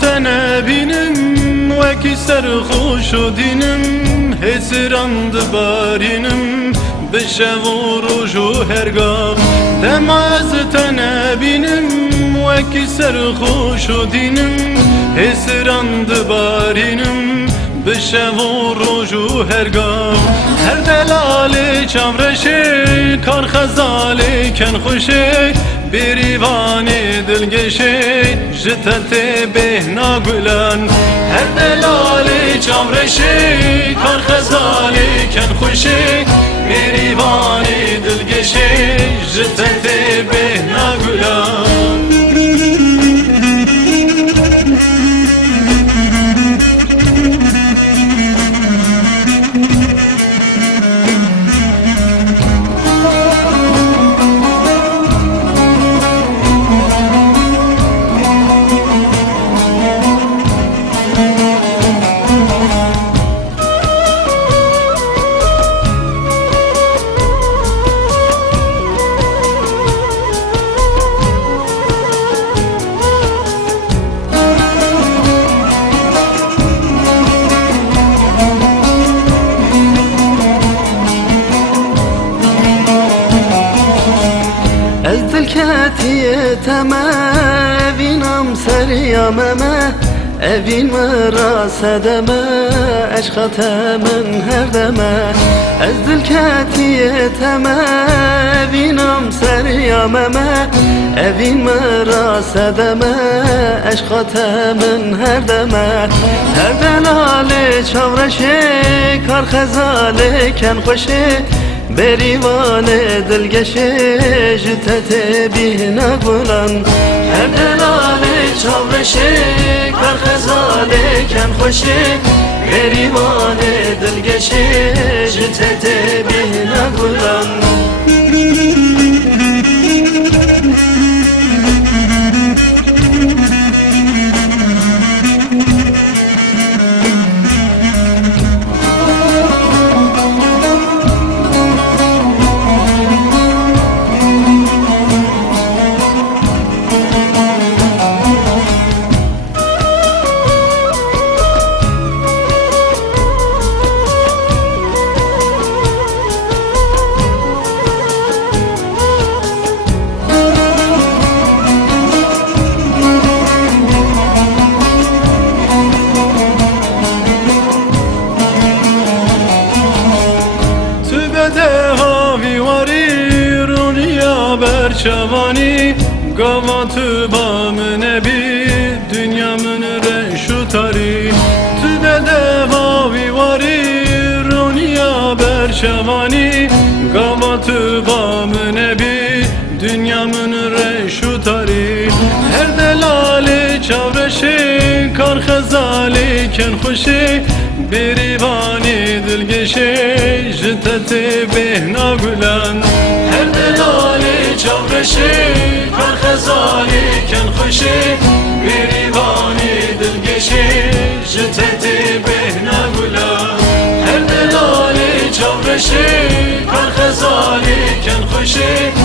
Tenebinem veki serxoş o dinim hesirand barinim bişev u roj u hergah demaz tenebinem veki serxoş o dinim hesirand barinim bişev u roj u hergah her delale çavreşe kar xezale ken xoşe بریوانی دلگشه جتت بهنا گلن هر دلالی چامرشه کار خزالی کن خوشه بریوانی دلگشه جتت بهنا گلن از دل کتیتمه وینم سریاممه اوین مرا صدمه عشقت من هر دمه از دل کتیتمه وینم سریاممه اوین مرا صدمه عشقت من هر دمه هر دلال چاورشه کار خزاله کن خوشه بریوان دلگشه جتت بینا گلن هر دلال چاورشه کار خزاله کن خوشه بریوان دلگشه جتت بینا گلن برچوانی گاوا تو با من بی دنیا من رشو تاری تو بده هاوی واری رونیا برچوانی گاوا تو با من بی دنیا من رشو تاری هر دلالی چاورشی کار خزالی کن خوشی بریوانی دلگشی جتت بهنا گلن هر دلالی چاورشی کار خزالی کن خوشی بریوانی دلگشی جتت بهنا گلن هر دلالی چاورشی کار خزالی کن خوشی